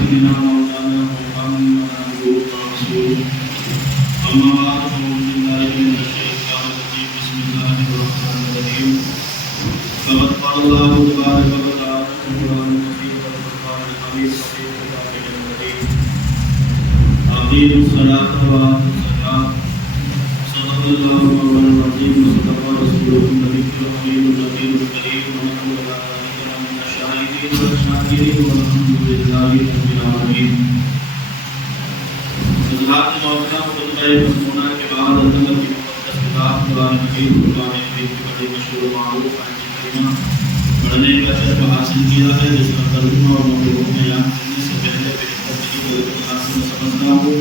سيدنا مولانا محمد عبده ورسوله أما بعد فأعوذ بالله من الشيطان الرجيم بسم الله الرحمن الرحيم فقد قال الله تبارك وتعالى في القرآن المجيد والفرقان الحميد وفي كتابه المجيد أقيموا الصلاة وآتوا الزكاة صدق الله مولانا العظيم وصدق رسوله النبي الأمين النبي الكريم ونحن على ذلك من الشاهدين والشاكرين والحمد لله رب العالمين. حضرات محترم خطبہ مسمونہ کے بعد اللہ کی مقدس کتاب قرآن مجید قرآن مجید کی بڑی مشہور و معروف آیت کریمہ پڑھنے کا شرف حاصل کیا ہے، جس کا ترجمہ اور موضوع بیان کرنے سے پہلے سمجھتا ہوں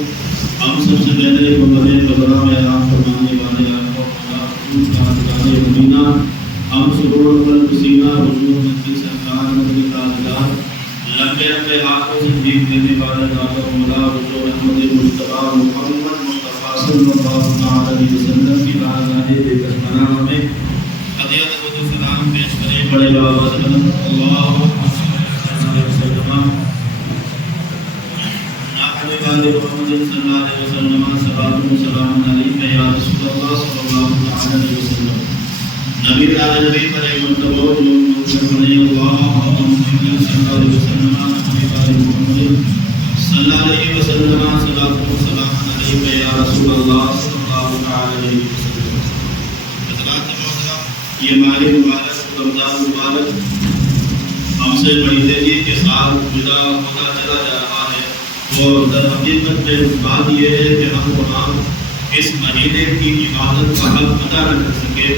ہم سب سے پہلے مبارک قبرہ میں اعلان فرمانے والے آپ کو مدینہ ہم سرور قلب سینہ حضور مکی سرکار مدد تاجدار لمبے لمبے ہاتھوں سے بھیک دینے والے داتا مولا حضور احمد مصطفیٰ محمد مصطفیٰ صلی اللہ علیہ وسلم کی راہداری دے کر بنا ہمیں ہدیہ درود و سلام پیش کریں بڑے بابا اللہ محمد صلی اللہ علیہ وسلم صلوات و سلام علیک یا رسول اللہ صلی اللہ علیہ وسلم. نبی تعالی نبی پر مرتبہ جو فرمانے اللہ محمد صلی اللہ علیہ وسلم محمد صلی اللہ علیہ وسلم صلوات و سلام علیک یا رسول اللہ صلی اللہ علیہ وسلم. حضرات محترم، یہ ماہ مبارک رمضان مبارک ہم سے بڑی تیزی کے ساتھ گزرا ہوتا چلا جا رہا ہے، اور در حقیقت میں بات یہ ہے کہ ہم وہاں اس مہینے کی عبادت کا حق ادا نہ کر سکے،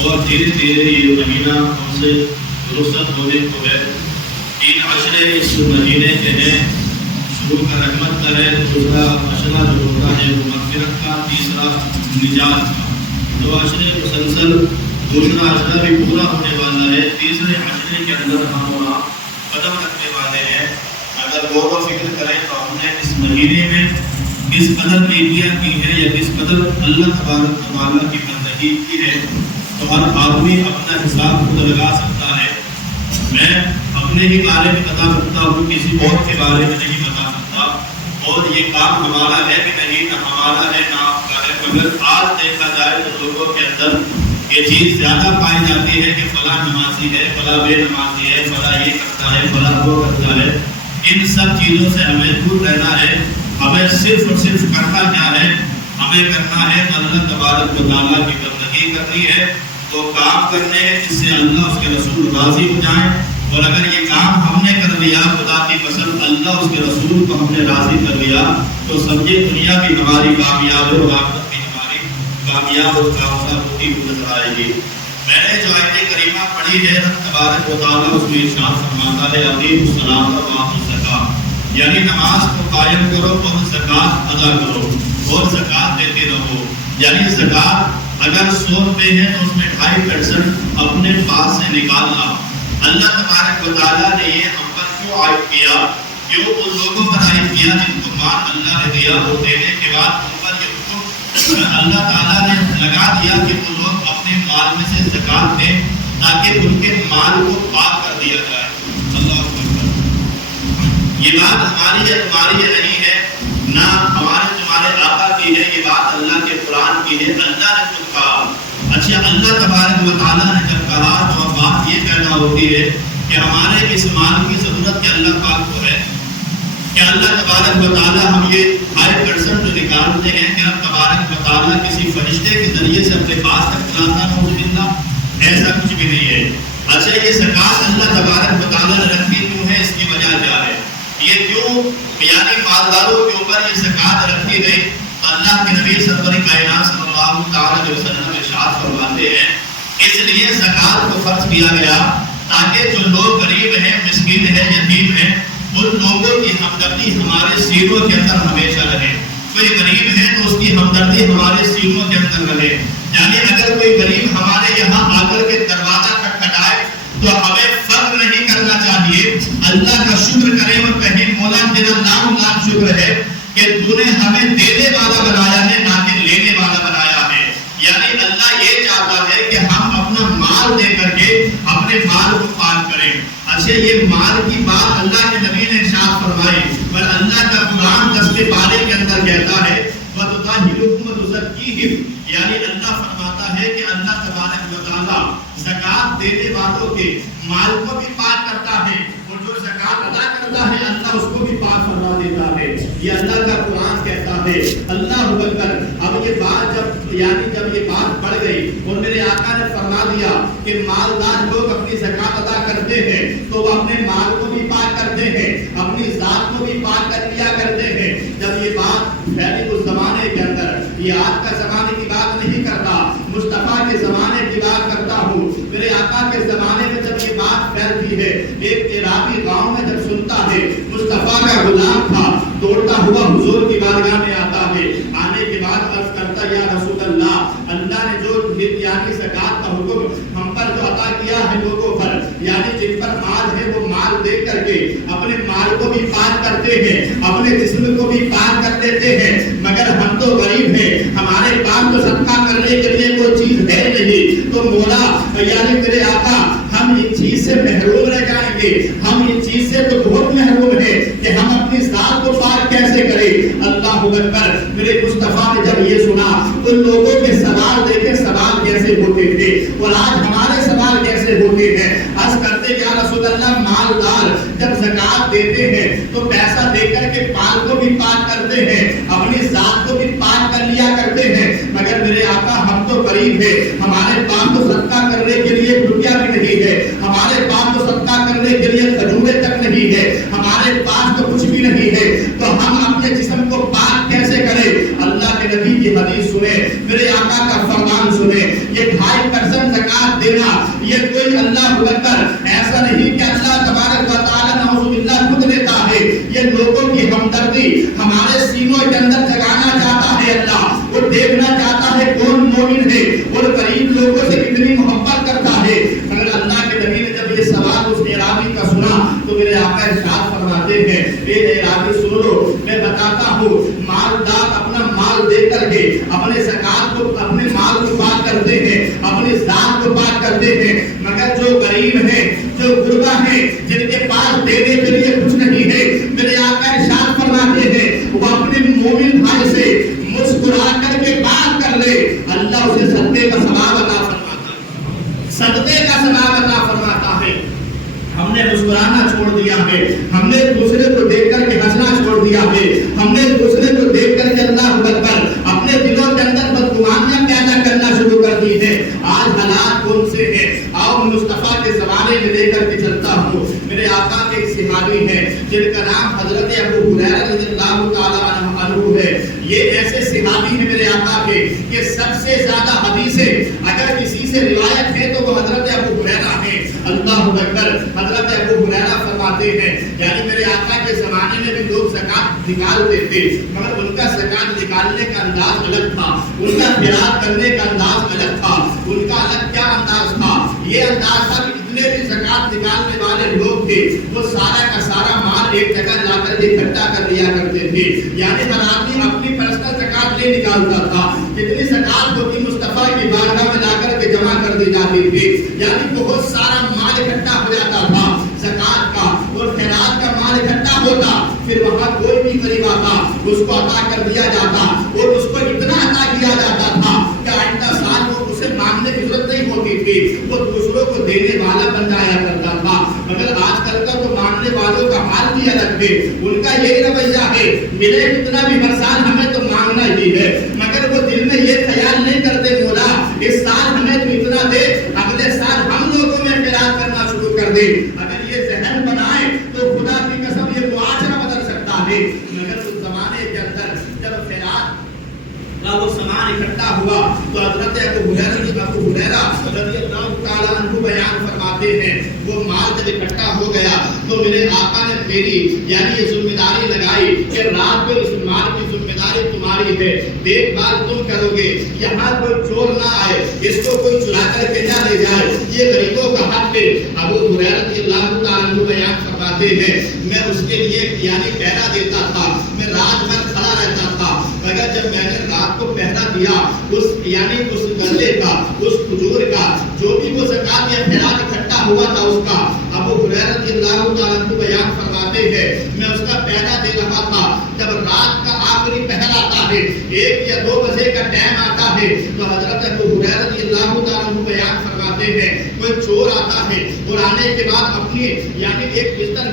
اور دھیرے دھیرے یہ مہینہ ہم سے رخصت ہونے کو ہے. 3 عشرے اس مہینے کے ہیں، شروع کا رحمت کا ہے، دوسرا عشرہ جو ہوتا ہے وہ مغفرت کا، تیسرا نجات کا. 2 عشرے مسلسل، دوسرا عشرہ بھی پورا ہونے والا ہے، تیسرے عشرے کے اندر ہم وہاں قدم رکھنے والے ہیں. اگر غور و فکر کریں تو ہم نے اس مہینے میں کس قدر نیکیاں کی ہے یا کس قدر اللہ تبارک و تعالیٰ کی بندگی کی ہے، تو ہر آدمی اپنا حساب خود لگا سکتا ہے. میں اپنے ہی بارے میں بتا سکتا ہوں، کسی اور کے بارے میں نہیں بتا سکتا، اور یہ کام ہمارا ہے کہ نہیں، نہ ہمارا ہے نہ آپ کا ہے. مگر آج دیکھا جائے تو لوگوں کے اندر یہ چیز زیادہ پائی جاتی ہے کہ فلاں نمازی ہے، فلاں بے نمازی ہے، فلاں یہ کرتا ہے، فلاں وہ کرتا ہے. ان سب چیزوں سے ہمیں دور رہنا ہے. ہمیں صرف اور صرف کرنا کیا ہے؟ ہمیں کرنا ہے اللہ تبارک و تعالیٰ کی بندگی کرنی ہے، تو کام کرنے ہیں جس سے اللہ اس کے رسول راضی ہو جائیں. اور اگر یہ کام ہم نے کر لیا خدا کی پسند، اللہ اس کے رسول کو ہم نے راضی کر لیا، تو سمجھے دنیا بھی ہماری کامیاب ہے اور آخرت بھی ہماری کامیاب اور کامیاب ہوتی ہوئی نظر آئے گی. میں نے جو آیت کریمہ پڑھی ہے، رب تبارک و تعالیٰ اس میں ارشاد فرماتا ہے اقیموا الصلاۃ وآتوا الزکاۃ، یعنی نماز کو قائم کرو اور زکوٰۃ ادا کرو اور زکوٰۃ دیتے رہو. یعنی زکوٰۃ اگر 100 روپے ہے تو اس میں 2.5% اپنے پاس سے نکالنا. اللہ تبارک و تعالیٰ نے یہ ہم پر کیوں عائد کیا؟ کیوں ان لوگوں پر عائد کیا جن کو مال اللہ نے دیا، اور دینے کے بعد ان پر یہ حکم اللہ تعالیٰ نے لگا دیا کہ وہ لوگ اپنے مال میں سے زکوٰۃ دیں تاکہ ان کے مال کو پاک کر دیا جائے. اللہ اکبر. یہ بات ہماری ہے تمہاری ہے نہیں ہے، نہ ہمارے تمہارے آقا کی ہے، یہ بات اللہ کے قرآن کی ہے. اللہ نے خود کہا. اچھا، اللہ تبارک و تعالیٰ نے جب کہا تو بات یہ پیدا ہوتی ہے کہ ہمارے اس مال کی ضرورت کہ اللہ پاک کو ہے کہ اللہ تبارک و تعالیٰ ہم یہ 5% جو نکالتے ہیں کہ ہم تبارک و تعالیٰ کسی فرشتے کے ذریعے سے اپنے پاس تک چلاتا نعوذ باللہ، ایسا کچھ بھی نہیں ہے. اچھا، یہ زکوٰۃ اللہ تبارک و تعالیٰ نے رکھی کیوں ہے؟ اس کی وجہ کیا ہے؟ یہ کیوں یعنی مالداروں کے اوپر یہ زکوٰۃ رکھی گئی؟ اللہ کے نبی سرور کائنات صلی اللہ علیہ وسلم ارشاد فرماتے ہیں اس لیے زکوٰۃ کو فرض کیا گیا تاکہ جو لوگ غریب ہیں، مسکین ہیں، یتیم ہیں، ان لوگوں کی ہمدردی ہمارے سینوں کے اندر ہمیشہ رہے. کوئی غریب ہے تو اس کی ہمدردی ہمارے سینوں کے اندر رہے. یعنی اگر کوئی غریب ہمارے یہاں آ کر کے دروازہ کھٹکھٹائے تو ہمیں فخر نہیں کرنا چاہیے، اللہ کا شکر کریں اور کہیں مولا تیرا نام شکر ہے کہ تو نے ہمیں دینے والا بنایا ہے نہ کہ لینے والا بنایا ہے. یعنی اللہ یہ چاہتا ہے کہ ہم اپنا مال دے کر کے اپنے مال کو پاک کریں. جائیں. اچھا یہ مال کی بات اللہ کے نبی نے ارشاد فرمائی، پر اللہ کا قرآن دستے پارے کے اندر کہتا ہے وَتُطَهِّرُهُمْ وَتُزَكِّيهِمْ، یعنی اللہ فرماتا ہے کہ اللہ تبارک و تعالیٰ زکات دینے والوں کے مال کو بھی پاک کرتا ہے، اور جو زکات ادا کرتا ہے اللہ اس کو بھی پاک فرما دیتا ہے. یہ اللہ کا قرآن کہتا ہے. اللہ اکبر. اب یہ بات جب یہ بات بڑھ گئی اور میرے آقا نے فرما دیا کہ مالدار لوگ اپنی زکات ادا کرتے ہیں تو وہ اپنے مال کو بھی پاک کرتے ہیں، اپنی ذات کو بھی پاک کر لیا کرتے ہیں. جب یہ بات پھیلی اس زمانے کے اندر، یہ آج کا زمانے کی بات نہیں کرتا، مصطفیٰ کے زمانے کی بات کرتا ہوں. میرے آقا کے زمانے میں جب یہ بات پھیلتی ہے، ایک عراقی گاؤں میں جب سنتا ہے مصطفیٰ کا غلام تھا، دوڑتا ہوا حضور کی بارگاہ میں آتا ہے. آنے کے بعد عرض کرتا یا رسول اللہ، اللہ نے جو یعنی زکات کا حکم ہم پر جو عطا کیا ہے لوگوں پر، یعنی جن پر مال ہے وہ مال دے کر کے اپنے مال کو بھی پاک کرتے ہیں، اپنے جسم کو بھی پاک کر دیتے ہیں، مگر ہم تو غریب ہیں، ہمارے پاس تو صدقہ کرنے کے لیے کوئی چیز ہے نہیں. تو مولا یعنی میرے آقا ہم اس چیز سے محروم رہ جائیں گے، ہم اس چیز سے تو بہت محروم ہیں کہ ہم اپنی ذات کو پاک کیسے کریں. اللہ اکبر. میرے مصطفیٰ نے جب یہ سنا ان لوگوں کے سوال دیکھے سوال کیسے ہوتے تھے اور آج ہمارے سوال کیسے ہوتے ہیں. عرض کرتے یا رسول اللہ مالدار جب زکات دیتے ہیں تو پیسہ دے کر کے مال کو بھی پاک کرتے ہیں، اپنی ذات کو بھی پاک کر لیا کرتے ہیں، مگر میرے آقا ہم تو غریب ہیں، ہمارے پاس تو صدقہ کرنے کے لیے روپیہ بھی نہیں ہے، ہمارے پاس تو صدقہ کرنے کے لیے کھجوریں تک نہیں ہے، ہمارے پاس تو کچھ بھی نہیں ہے، تو ہم اپنے جسم کو پاک کیسے کریں. اللہ کے نبی کی حدیث سنیں، میرے آقا کا فرمان سنیں. یہ 2.5% زکات دینا یہ کوئی اللہ اکبر ایسا نہیں کہ اللہ تبارک و تعالیٰ نعوذ باللہ خود دیتا ہے. یہ لوگوں کی ہمدردی ہمارے سینوں کے اندر جگانا چاہتا ہے. اللہ وہ دیکھنا چاہتا ہے کون مومن ہے اور غریب لوگوں سے کتنی محبت کرتا ہے. مگر اللہ کے نبی نے جب یہ سوال اس عرابی کا سنا تو میرے آقا ارشاد فرماتے ہیں اے عرابی سن لو، میں بتاتا ہوں مالدار اپنا مال دے کر کے اپنے زکات کو اپنے مال کو پاک کرتے ہیں، اپنی ذات کو پاک کرتے ہیں، مگر جو غریب ہیں جو غربا ہیں جن کے پاس دینے کے لیے کچھ نہیں ہے، میرے آقا ارشاد فرماتے ہیں وہ اپنے مومن بھائی سے مسکرا کر کے بات کر لے، اللہ اسے صدقے کا ثواب عطا فرماتا ہے، صدقے کا ثواب عطا فرماتا ہے. ہم نے مسکرانا چھوڑ دیا ہے، ہم نے دوسرے کو دیکھ کر کے ہنسنا چھوڑ دیا ہے، ہم نے دوسرے کو دیکھ کر کے اللہ اکبر اپنے دلوں کے اندر بدگمانیاں پیدا کرنا شروع کر دی ہے. آج حالات کون سے ہیں؟ آؤ مصطفیٰ کے زمانے میں لے کر کے چلتا ہوں. میرے آقا کے ایک صحابی ہیں جن کا نام حضرت ابو ہریرہ رضی اللہ تعالیٰ عنہ ہے. یہ ایسے صحابی ہیں میرے آقا کے کہ سب سے زیادہ حدیثیں اگر کسی سے روایت ہے تو وہ حضرت ابو ہریرہ ہیں. اللہ اکبر. حضرت ابو ہریرہ فرماتے ہیں یعنی میرے آقا کے زمانے میں بھی لوگ زکات نکالتے تھے، مگر ان کا زکات نکالنے کا انداز الگ تھا، ان کا خیرات کرنے کا انداز الگ تھا. ان کا الگ کیا انداز تھا؟ یہ انداز تھا کہ جتنے بھی زکات نکالنے والے لوگ تھے وہ سارا کا سارا مال ایک جگہ لا کر کے اکٹھا کر لیا کرتے تھے. یعنی ہر آدمی اپنی پرسنل زکات نہیں نکالتا تھا، جتنی زکات ہوتی مصطفیٰ کی بارگاہ میں لا کر کے جمع کر دی جاتی تھی. یعنی بہت سارا مال اکٹھا ہو جاتا تھا زکات کا اور خیرات کا مال اکٹھا ہوتا، پھر وہاں کوئی بھی غریب آتا اس کو عطا کر دیا جاتا اور اس کو اتنا عطا کیا جاتا تھا کہ آئندہ سال وہ اسے مانگنے کی ضرورت نہیں ہوتی تھی، وہ دوسروں کو دینے والا بن جایا کرتا تھا. مگر آج کل کا تو مانگنے والوں کا حال بھی الگ ہے. ان کا یہی رویہ ہے ملے کتنا بھی ہر سال ہمیں تو مانگنا ہی ہے، مگر وہ دل میں یہ خیال نہیں کرتے مولا اس سال ہمیں تو اتنا دے، اگلے سال ہم لوگوں میں خیرات کرنا شروع کر دے. اگر یہ ذہن بنائے تو خدا کی قسم یہ معاشرہ بدل سکتا ہے. مگر اس زمانے کے اندر جب خیرات کا وہ سامان اکٹھا ہوا تو حضرت ابو ہریرہ رضی اللہ تعالیٰ عنہ بیان فرماتے ہیں وہ مال جب اکٹھا ہو گیا تو میرے آقا نے میری یعنی یہ ذمہ داری لگائی کہ رات کو اس مال کی ذمہ داری تمہاری ہے، دیکھ بھال تم کرو گے، یہاں کوئی چور نہ آئے، اس کو کوئی چرا کر کے نہ لے جائے، یہ غریبوں کا حق ہے. ابو ہریرہ رضی اللہ تعالیٰ عنہ بیان فرماتے ہیں میں اس کے لیے یعنی پہرا دیتا تھا، میں رات بھر کھڑا رہتا تھا، مگر جب میں نے رات کو پہرا دیا اس یعنی اس غلے کا اس کھجور کا جو بھی وہ زکات یا خیرات اکٹھا ہوا تھا اس کا ابو ہریرہ رضی اللہ تعالیٰ عنہ بیان فرماتے ہیں میں اس کا پہلا دے رہا تھا، جب رات کا آخری پہر آتا ہے 1 یا 2 بجے کا ٹائم آتا ہے تو حضرت ابو ہریرہ رضی اللہ تعالیٰ عنہ بیان فرماتے ہیں کوئی چور آتا ہے اور آنے کے بعد اپنی یعنی ایک بستر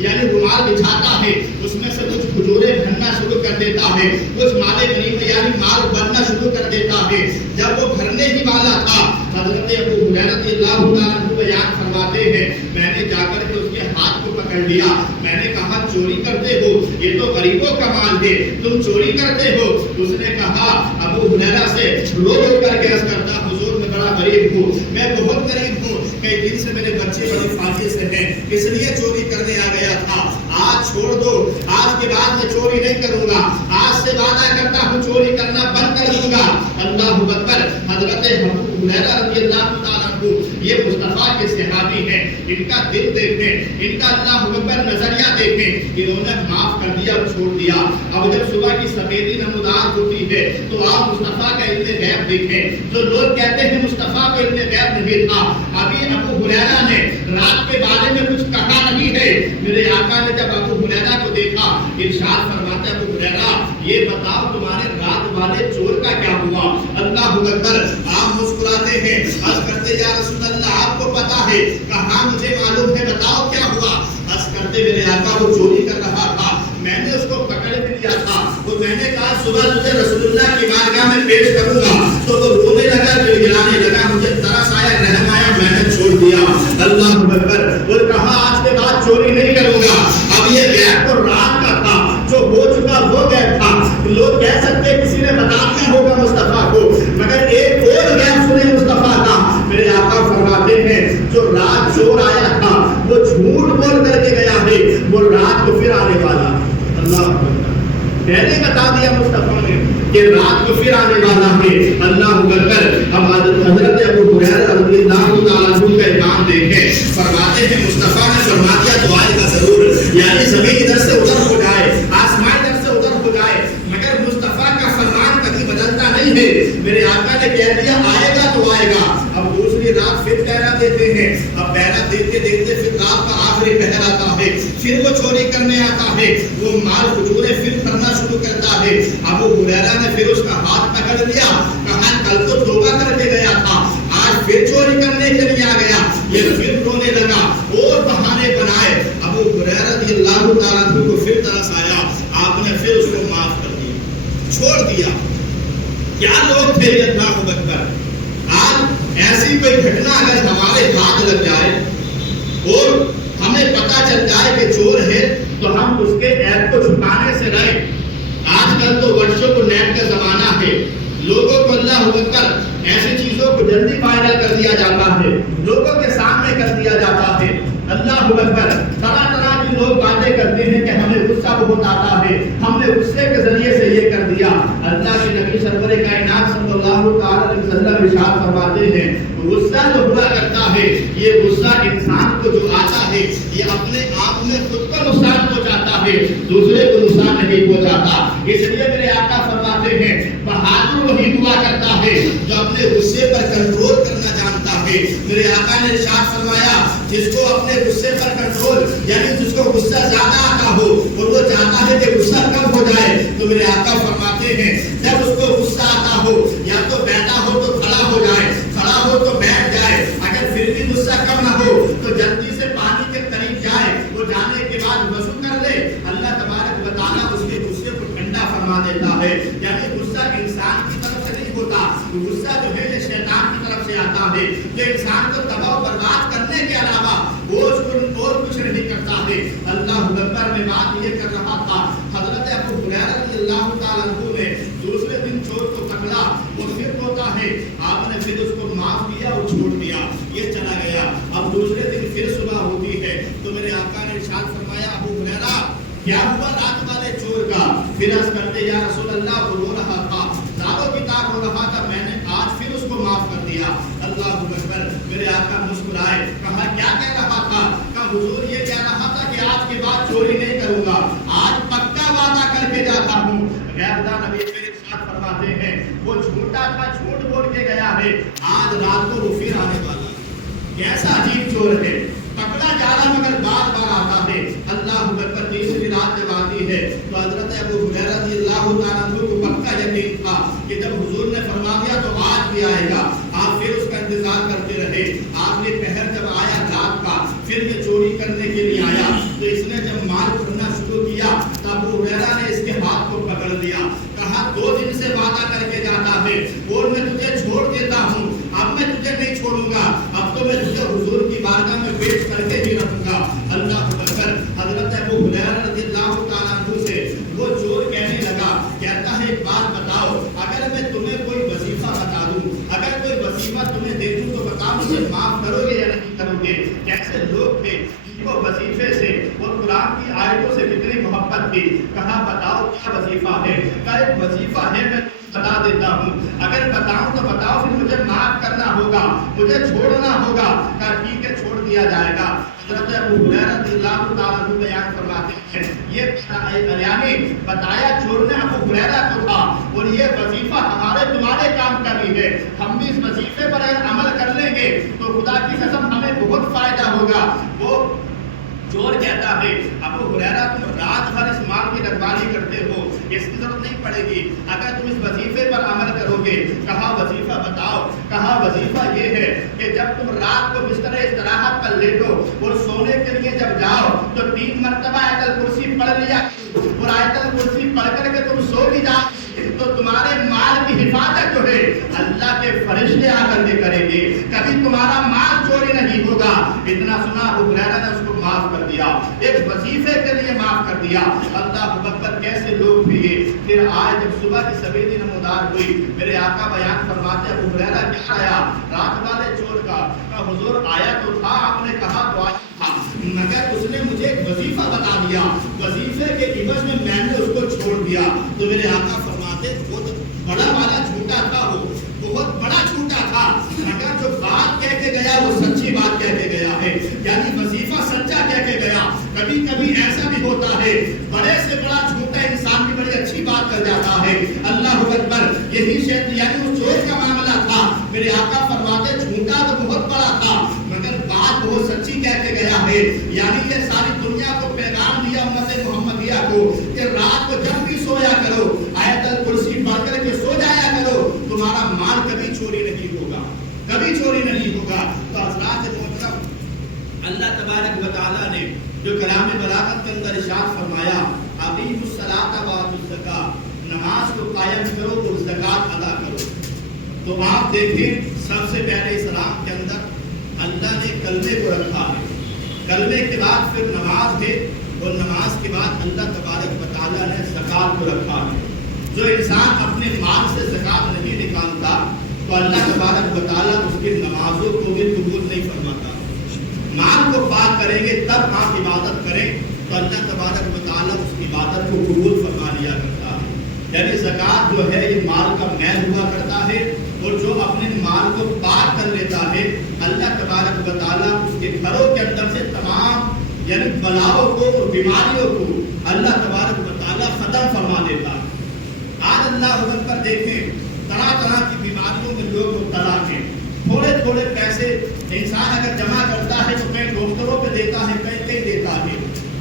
یعنی رومال بچھاتا ہے، اس میں سے کچھ کھجوریں بھرنا شروع کر دیتا ہے، کچھ مال غنیمت یعنی مال بننا شروع کر دیتا ہے۔ جب وہ بھرنے ہی والا تھا حضرت ابو ہریرہ رضی اللہ تعالیٰ عنہ بیان فرماتے ہیں میں نے جا کر کے اس کے ہاتھ کو پکڑ لیا، میں نے کہا چوری کرتے ہو، یہ تو غریبوں کا مال ہے، تم چوری کرتے ہو؟ اس نے کہا ابو ہریرہ سے رو رو کر کے عرض کرتا حضور میں بڑا غریب ہوں، میں بہت غریب ہوں، کئی دن سے میرے بچے بڑی فاقے سے ہیں، اس لیے چوری کرنے آ گیا تھا، آج چھوڑ دو، آج کے بعد میں چوری نہیں کروں گا، آج سے وعدہ کرتا ہوں چوری کرنا بند کر دوں گا۔ اللہ اکبر۔ حضرت ابو ہریرہ رضی اللہ تعالیٰ عنہ یہ مصطفیٰ کے صحابی ہیں، ان کا دل دیکھیں، ان کا اللہ اکبر نظریہ دیکھیں، انہوں نے معاف کر دیا اور چھوڑ دیا۔ اب جب صبح کی سفیدی نمودار ہوتی ہے تو آپ مصطفیٰ کا علم غیب دیکھیں، جو لوگ کہتے ہیں مصطفیٰ کو علم غیب نہیں تھا، ابھی ابو ہریرہ نے رات کے بارے میں کچھ کہا نہیں ہے، میرے آقا نے جب ابو ہریرہ کو دیکھا ارشاد فرماتے ابو ہریرہ یہ بتاؤ تمہارے رات والے چور کا کیا ہوا؟ اللہ اکبر۔ آپ مسکراتے ہیں، عرض کرتے یا رسول اللہ آپ کو پتا ہے؟ کہا مجھے معلوم ہے، بتاؤ کیا ہوا؟ عرض کرتے میرے آقا وہ چوری کر رہا تھا، میں نے اس کو پکڑ بھی لیا تھا، تو میں نے کہا صبح تجھے رسول اللہ کی بارگاہ میں پیش کروں گا، تو وہ رونے لگا، گڑگڑانے لگا، مجھے ترس آیا، رحم آیا، میں نے چھوڑ دیا۔ اللہ اکبر۔ اور کہا آج کے بعد چوری نہیں کروں گا۔ اب یہ غیب تو رات کا تھا، جو ہو چکا وہ غیب تھا، لوگ کہہ سکتے کسی نے بتا دیا ہوگا مصطفیٰ کو، مگر ایک اور غیب سنے مصطفیٰ کا۔ میرے آقا فرماتے ہیں جو رات چور آیا تھا وہ جھوٹ بول کر کے گیا ہے، وہ رات کو پھر آنے والا۔ اللہ پہلے بتا دیا مصطفیٰ نے کہ رات کو پھر آنے والا ہے۔ اللہ اکبر۔ اب حضرت ابو ہریرہ رضی اللہ تعالیٰ عنہ کا کام دیکھیں، فرماتے ہیں مصطفیٰ نے فرما دیا دعائے کا ضرور، یعنی زمین ادھر سے ادھر ہو جائے، آسمان ادھر سے ادھر ہو جائے، مگر مصطفیٰ کا فرمان کبھی بدلتا نہیں ہے۔ میرے آقا نے کہہ دیا آئے گا تو آئے گا۔ اب دوسری رات پھر پہرا دیتے ہیں، اب پہرا دیتے دیتے پھر رات کا آخری پہر آتا ہے، پھر وہ چوری کرنے آتا ہے، وہ مال کھجوریں پھر کرنا شروع کرتا ہے۔ ابو ہریرہ نے پھر اس کا ہاتھ پکڑ لیا، کہا کل تو توبہ کر کے گیا تھا، آج پھر چوری کرنے کے لیے آ گیا، یہ پھر رونے لگا اور بہانے بنائے۔ ابو ہریرہ رضی اللہ تعالیٰ عنہ کو پھر ترس آیا، آپ نے پھر اس کو معاف کر دیا، چھوڑ دیا۔ کیا لوگ تھے یہ اللہ اکبر۔ آج ایسی کوئی گھٹنا اگر ہمارے ہاتھ لگ جائے اور ہمیں پتا چل جائے کہ چور ہے تو ہم اس کے عیب کو چھپانے سے رہے۔ آج کل تو واٹس ایپ نیٹ کا زمانہ ہے، لوگوں کو اللہ اکبر ایسی چیزوں کو جلدی وائرل کر دیا جاتا ہے، لوگوں کے سامنے کر دیا جاتا ہے۔ اللہ اکبر۔ طرح طرح کی لوگ باتیں کرتے ہیں کہ ہمیں غصہ بہت آتا ہے، ہم نے غصے کے ذریعے سے یہ کر دیا۔ اللہ کے نبی سرور کائنات صلی اللہ علیہ وسلم ارشاد فرماتے ہیں غصہ جو ہوا کرتا ہے یہ غصہ انسان کو جو آتا ہے یہ اپنے آپ میں خود کو نقصان پہنچاتا ہے، دوسرے کو نقصان نہیں پہنچاتا۔ اس لیے میرے آقا فرماتے ہیں بہادر وہی ہوا کرتا ہے جو اپنے غصے پر کنٹرول کرنا جانتا ہے۔ میرے آقا نے ارشاد فرمایا جس کو اپنے غصے پر کنٹرول یعنی جس کو غصہ زیادہ آتا ہو اور وہ چاہتا ہے کہ غصہ کم ہو جائے تو میرے آقا فرماتے ہیں جب اس کو غصہ آتا ہو یا تو بیٹھا ہو تو کھڑا ہو جائے، کھڑا ہو تو بیٹھ جائے، اگر پھر بھی غصہ کم نہ ہو تو جلدی سے پانی کے قریب جائے، وہ جانے کے بعد وضو کر لے، اللہ تبارک و تعالیٰ اس کے غصے کو ٹھنڈا فرما دیتا ہے۔ یعنی غصہ انسان کی طرف سے نہیں ہوتا، غصہ جو ہے یہ شیطان کی طرف سے آتا ہے جو انسان کو تباہ و برباد کرنے کے علاوہ اور کچھ نہیں کرتا ہے۔ اللہ اکبر۔ میں بات یہ کر رہا تھا حضرت ابو ہریرہ رضی اللہ تعالیٰ عنہ نے دوسرے دن چور کو پکڑا، وہ پھر ہوتا ہے، آپ نے پھر اس کو معاف کیا اور چھوڑ دیا، یہ چلا گیا۔ اب دوسرے دن پھر صبح ہوتی ہے تو میرے آقا نے ارشاد فرمایا ابو ہریرہ کیا ہوا رات والے چور کا؟ پھر عرض کرتے یا رسول اللہ وہ رو رہا تھا، دارو کتاب رو رہا تھا، میں نے آج پھر اس کو معاف کر دیا۔ اللہ اکبر۔ میرے آقا مسکرائے، کہا کیا کہہ رہا تھا؟ کہا حضور یہ کہہ رہا تھا کہ آج کے بعد چوری نہیں کروں گا، آج پکا وعدہ کر کے جاتا ہوں۔ غیبدار نبی میرے ساتھ فرماتے ہیں وہ جھوٹا تھا، جھوٹ بول کے گیا ہے، آج رات کو وہ پھر آنے والا ہے۔ کیسا عجیب چور ہے، پکڑا دوبارہ مگر بار بار آتا ہے۔ اللہ اکبر، تیسری رات جب آتی ہے تو حضرت ابو ہریرہ رضی اللہ تعالیٰ عنہ کو پکا یقین تھا کہ جب حضور نے فرما دیا تو آج بھی آئے گا۔ آپ پھر اس کا انتظار کرتے رہے۔ آپ نے پہر جب آیا رات کا، پھر یہ چوری کرنے کے لیے آیا تو اس نے جب مال کرنا شروع کیا تو ابو ہریرہ نے اس کے ہاتھ کو پکڑ لیا، کہا 2 دن سے وعدہ کر کے جاتا ہے اور میں تجھے چھوڑ دیتا ہوں، اب میں تجھے نہیں چھوڑوں گا، اب تو میں تجھے حضور کی بارگاہ میں پیش کر کے ہی رکھوں گا۔ اللہ اکبر، حضرت ابو ہریرہ رضی اللہ تعالیٰ عنہ سے وہ چور کہنے لگا، کہتا ہے ایک بات بتاؤ، اگر میں تمہیں کوئی وظیفہ بتا دوں، اگر کوئی وظیفہ تمہیں دے دوں تو بتاؤ مجھے معاف کرو گے یا نہیں کرو گے؟ کیسے لوگ تھے ان کو وظیفے سے اور قرآن کی آیتوں سے کتنی محبت تھی۔ کہا بتاؤ کیا وظیفہ ہے؟ کہا ایک وظیفہ ہے، میں بتا دیتا ہوں، اگر بتاؤں تو بتاؤ، پھر مجھے معاف کرنا ہوگا، مجھے چھوڑنا ہوگا۔ کہا ٹھیک ہے، چھوڑ دیا جائے گا۔ حضرت ابو ہریرہ رضی اللہ تعالیٰ عنہ بیان فرماتے ہیں، یہ یعنی بتایا چور نے ابو ہریرہ کو تھا، اور یہ وظیفہ ہمارے تمہارے کام کا بھی ہے، ہم بھی اس وظیفے پر اگر عمل کر لیں گے تو خدا کی قسم ہمیں بہت فائدہ ہوگا۔ وہ چور کہتا ہے ابو ہریرہ تم رات بھر اس مال کی رکھوالی کرتے ہو، اس کی ضرورت نہیں پڑے گی اگر تم اس وظیفے پر عمل کرو گے۔ کہا وظیفہ بتاؤ؟ کہا وظیفہ یہ ہے کہ جب تم رات کو بستر استراحت پر لیٹو اور سونے کے لیے جب جاؤ تو 3 مرتبہ آیت الکرسی پڑھ لیا، اور آیت الکرسی پڑھ کر کے تم سو بھی جاؤ تو تمہارے مال کی حفاظت جو ہے اللہ کے فرشتے آ کر کے کریں گے، کبھی تمہارا مال چوری نہیں ہوگا۔ اتنا سنا ابو ہریرہ نے اس کو معاف کر دیا، ایک وظیفے کے لیے معاف کر دیا۔ اللہ اکبر، کیسے لوگ بھی یہ۔ پھر آج جب صبح کی سویری نمودار ہوئی، میرے آقا بیان فرماتے ابو ہریرہ کیا آیا؟ رات والے چور کا حضور آیا تو تھا، آپ نے کہا تو آیا تھا، مگر اس نے مجھے ایک وظیفہ بتا دیا، وظیفے کے عوض میں نے اس کو چھوڑ دیا۔ تو میرے آقا فرماتے بہت بڑا والا جھوٹا تھا، وہ بہت بڑا جھوٹا تھا، مگر جو بات کہہ کے گیا وہ سچی بات کہہ کے گیا ہے، یعنی وظیفہ سچا کہہ کے گیا۔ کبھی کبھی ایسا بھی ہوتا ہے، بڑے سے بڑا جھوٹا انسان بھی بڑی اچھی بات کر جاتا ہے۔ اللہ اکبر، یہی شیطان یعنی اس چور کا معاملہ تھا۔ میرے آقا فرماتے جھوٹا تو بہت بڑا تھا مگر بات بہت سچی کہہ کے گیا ہے، یعنی یہ ساری دنیا کو پیغام دیا امت محمدیہ کو کہ رات کو جب بھی سویا کرو آیت الکرسی پڑھ کر کے سو جایا کرو، تمہارا مال کبھی چوری نہیں ہوگا، کبھی چوری نہیں ہوگا۔ تو حضرات محترم، اللہ تبارک و تعالیٰ نے جو کلام بلاغت کے اندر ارشاد فرمایا، اقیموا الصلاۃ وآتوا الزکاۃ، نماز کو قائم کرو اور زکات ادا کرو، تو آپ دیکھیں سب سے پہلے اسلام کے اندر اللہ نے کلمے کو رکھا ہے، کلمے کے بعد پھر نماز ہے، اور نماز کے بعد اللہ تبارک و تعالیٰ نے زکات کو رکھا ہے۔ جو انسان اپنے مال سے زکات نہیں نکالتا تو اللہ تبارک و تعالیٰ اس کی نمازوں کو بھی قبول نہیں فرماتا۔ مال کو پاک کریں گے تب آپ عبادت کریں تو اللہ تبارک و تعالیٰ اس کی عبادت کو قبول فرما لیا کرتا ہے۔ یعنی زکات جو ہے یہ مال کا میل ہوا کرتا ہے، اور جو اپنے مال کو پاک کر لیتا ہے اللہ تبارک و تعالیٰ اس کے گھروں کے اندر سے تمام یعنی بلاؤں کو اور بیماریوں کو اللہ تبارک و تعالیٰ ختم فرما دیتا ہے۔ آج اللہ اکبر پر دیکھیں طرح طرح کی بیماریوں میں لوگ مبتلا ہیں، تھوڑے تھوڑے پیسے انسان اگر جمع کرتا ہے تو کئی ڈاکٹروں پہ دیتا ہے، کئی دیتا ہے۔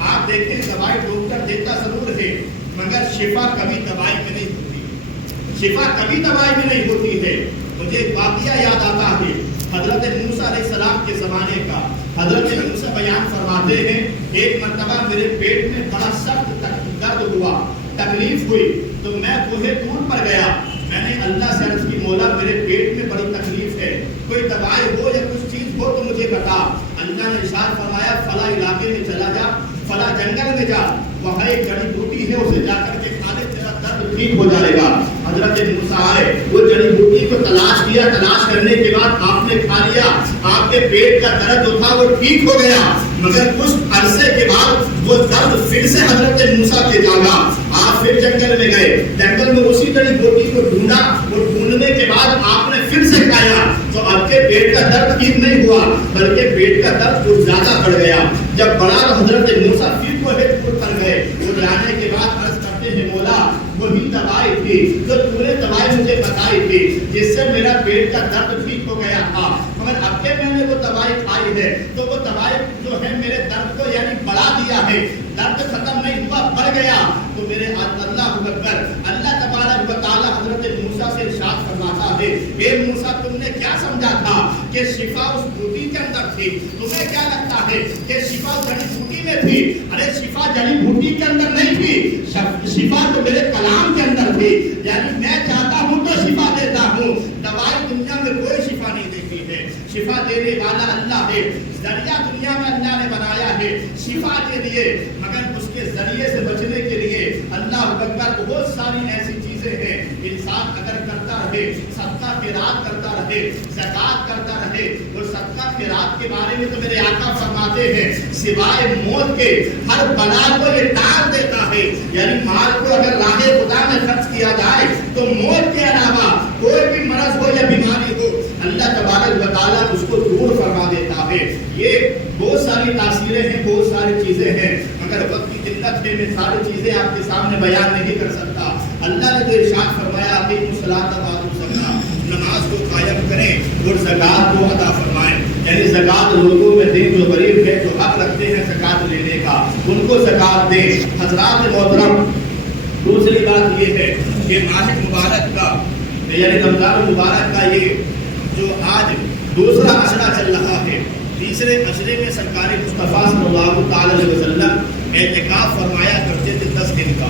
آپ دیکھیں دوائی ڈاکٹر دیتا ضرور ہے مگر شفا کبھی دوائی میں نہیں ہوتی، شفا کبھی دوائی میں نہیں ہوتی ہے۔ مجھے ایک واقعہ یاد آتا ہے حضرت موسیٰ علیہ السلام کے زمانے کا۔ حضرت موسیٰ بیان فرماتے ہیں ایک مرتبہ میرے پیٹ میں بڑا سخت درد ہوا، تکلیف ہوئی، تو میں کوہ طور پر گیا، میں نے اللہ سے عرض کی مولا میرے پیٹ میں بڑی تکلیف ہے، کوئی دوائی ہو یا کچھ چیز ہو تو مجھے بتا۔ اللہ نے ارشاد فرمایا فلاں علاقے میں چلا جا، فلاں جنگل میں جا، وہاں ایک جڑی بوٹی ہے، اسے جا کر کے کھا لے، تیرا درد ٹھیک ہو جائے گا۔ حضرت موسیٰ آئے، وہ جڑی بوٹی کو تلاش کیا، تلاش کرنے کے بعد آپ نے کھا لیا، آپ کے پیٹ کا درد جو تھا وہ ٹھیک ہو گیا، مگر کچھ عرصے کے بعد وہ درد پھر سے حضرت موسیٰ کے جاگا۔ آپ پھر جنگل میں گئے، جنگل میں اسی جڑی بوٹی کو ڈھونڈا، اور ڈھونڈنے کے بعد آپ نے پھر سے کھایا تو آپ کے پیٹ کا درد ٹھیک نہیں ہوا بلکہ پیٹ کا درد کچھ زیادہ بڑھ گیا۔ جب بڑا حضرت موسیٰ پھر کوہ طور پر گئے، وہ جانے کے بعد عرض کرتے ہیں مولا وہی دوائی تھی جو تو نے دوائی مجھے بتائی تھی جس سے میرا پیٹ کا درد ٹھیک ہو گیا تھا، مگر اب کے میں نے وہ دوائی کھائی ہے تو وہ دوائی جو ہے میرے درد کو یعنی بڑھا دیا ہے، درد ختم نہیں ہوا، بڑھ گیا. تو میرے اللہ اکبر، اللہ تبارک و تعالی حضرت موسیٰ سے ارشاد فرماتا ہے، اے موسیٰ تم نے کیا سمجھا تھا کہ شفا اس بوٹی کے اندر تھی؟ تمہیں کیا لگتا ہے کہ شفا جڑی بوٹی میں تھی؟ ارے شفا جڑی بوٹی کے اندر نہیں تھی، شفا تو میرے کلام کے اندر تھی. یعنی میں چاہتا ہوں تو شفا دیتا ہوں. دوائی دنیا میں کوئی شفا نہیں دیتی ہے، شفا دینے والا اللہ ہے. ذریعہ دنیا میں اللہ نے بنایا ہے شفا کے لیے، مگر اس کے ذریعے سے بچنے کے لیے اللہ اکبر بہت ساری ایسی چیزیں ہیں. انسان اگر کرتا رہے، صدقہ خیرات کرتا رہے، زکات کرتا رہے، اور صدقہ خیرات کے بارے میں تو میرے آقا فرماتے ہیں سوائے موت کے ہر بلا کو یہ ٹال دیتا ہے. یعنی مال کو اگر راہ خدا میں خرچ کیا جائے تو موت کے علاوہ کوئی بھی مرض ہو یا بیماری ہو اللہ تبارک و تعالیٰ اس کو دور فرما دیتا ہے. یہ بہت ساری تاثیریں ہیں، بہت ساری چیزیں ہیں، مگر وقت کی قلت ہے میں ساری چیزیں آپ کے سامنے بیان نہیں کر سکتا. اللہ نے جو ارشاد فرمایا اقیموا الصلاۃ وآتوا الزکاۃ، نماز کو قائم کریں اور زکات کو ادا فرمائیں. یعنی زکات لوگوں میں دیں، جو غریب ہے، جو حق رکھتے ہیں زکات لینے کا، ان کو زکات دیں. حضرات محترم، دوسری بات یہ ہے کہ ماہ مبارک کا یعنی رمضان مبارک کا یہ جو آج دوسرا عشرہ چل رہا ہے، تیسرے عشرے میں سرکار مصطفیٰ صلی اللہ تعالی علیہ وسلم اعتکاف فرمایا کرتے تھے 10 دن کا.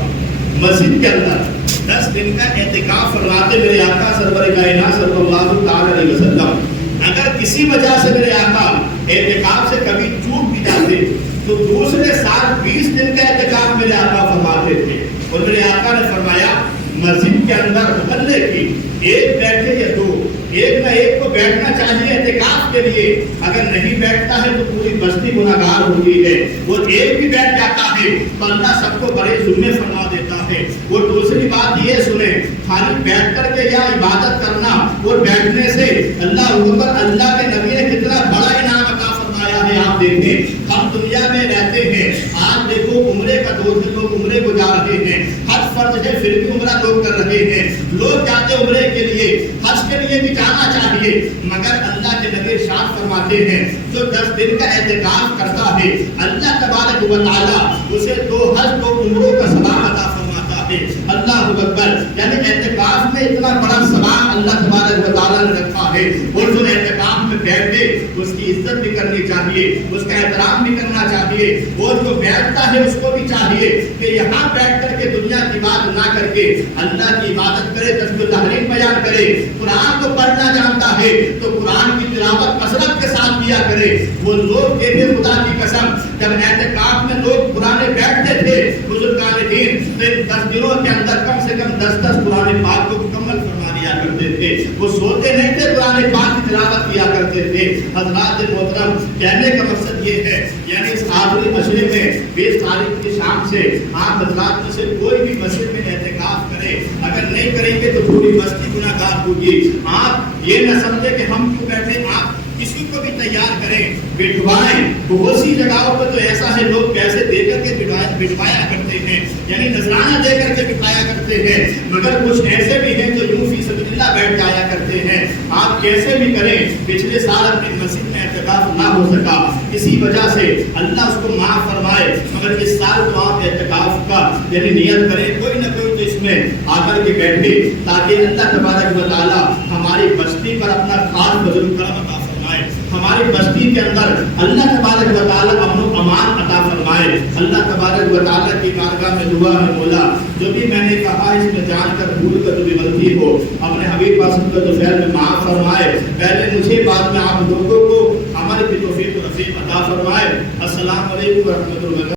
مسجد کے اندر 10 دن کا اعتکاف فرماتے میرے آقا سرور کائنات صلی اللہ تعالی علیہ وسلم. اگر کسی وجہ سے میرے آقا اعتکاف سے کبھی چوک بھی جاتے تو دوسرے سال 20 دن کا اعتکاف میرے آقا فرماتے تھے. اور میرے آقا نے فرمایا مسجد کے اندر محلے کی ایک بیٹھے یا دو، ایک نہ ایک کو بیٹھنا چاہیے اعتکاف کے لیے. اگر نہیں بیٹھتا ہے تو پوری بستی گناہگار ہوتی ہے. وہ ایک بھی بیٹھ جاتا ہے تو اللہ سب کو بڑے ظلم فرما دیتا ہے. اور دوسری بات یہ سنیں، خالی بیٹھ کر کے یا عبادت کرنا اور بیٹھنے سے اللہ اکبر، اللہ کے نبی نے کتنا بڑا انعام عطا فرمایا ہے. آپ دیکھیں ہم دنیا میں رہتے ہیں، آج دیکھو عمرے کا دور ہے، لوگ عمرے کو جا رہے ہیں، حج فرض ہے پھر بھی عمرہ لوگ کر رہے ہیں. لوگ جاتے عمرے کے لیے، حج کے لیے بھی جانا چاہیے، مگر اللہ کے نبی ارشاد فرماتے ہیں جو 10 دن کا اعتکاف کرتا ہے اللہ تبارک و تعالی اسے 2 حج 2 عمروں کا ثواب عطا فرماتا ہے. اللہ اکبر، یعنی اعتکاف میں اتنا بڑا ثواب اللہ تبارک و تعالی نے رکھا ہے. اور جو اعتکاف میں بیٹھے اس کی عزت بھی کرنی چاہیے، اس کا احترام بھی کرنا چاہیے. اور جو بیٹھتا ہے اس کو بھی چاہیے کہ یہاں بیٹھ کر کے دنیا کی بات نہ کر کے اللہ کی عبادت کرے، تسبیح و تحلیل بیان کرے. قرآن کو پڑھنا جانتا ہے تو قرآن کی تلاوت کثرت کے ساتھ کیا کرے. وہ لوگ کہتے خدا کی قسم جب اعتکاف میں لوگ قرآن بیٹھتے تھے بزرگان دین تو 10 دنوں کے اندر کم سے کم 10 قرآن پاک کو مکمل فرما دیا کرتے تھے. وہ سوتے نہیں تھے، قرآن پاک کی تلاوت کیا کرتے تھے. حضرات محترم، کہنے کا مقصد یہ ہے یعنی اس آخری عشرے میں 20 تاریخ کی شام سے آپ حضرات میں سے کوئی بھی مسجد میں اعتکاف کرے، اگر نہیں کریں گے تو پوری بستی گناہگار ہوگی. آپ یہ نہ سمجھے کہ ہم کیوں بیٹھے، آپ کسی کو بھی تیار کریں، بٹھوائیں. بہت سی جگہوں پر تو ایسا ہے لوگ پیسے دے کر کے بٹھوایا کرتے ہیں، یعنی نذرانہ دے کر کے بٹھایا کرتے ہیں، مگر کچھ ایسے بھی ہیں جو یوں فی سبیل اللہ بیٹھ جایا کرتے ہیں. آپ کیسے بھی کریں، پچھلے سال اپنی مسجد میں اعتکاف نہ ہو سکا، اسی وجہ سے اللہ اس کو معاف فرمائے، مگر اس سال تو آپ اعتکاف کا یعنی نیت کریں، کوئی نہ کوئی تو اس میں آ کر کے بیٹھے تاکہ اللہ تبارک و تعالی ہماری بستی پر اپنا خاص فضل و کرم عطا فرمائے. ہماری بستی کے اندر اللہ تبارک و تعالی امن و امان عطا فرمائے. اللہ تبارک و تعالی کی بارگاہ میں دعا ہے مولا جو بھی میں نے کہا اس میں جان کر بھول کر جو بھی غلطی ہو اپنے حبیب پاک کو فعل میں معاف فرمائے. پہلے مجھے بعد میں آپ لوگوں کو عمل کی توفیق و نصیب عطا فرمائے. السلام علیکم ورحمۃ اللہ.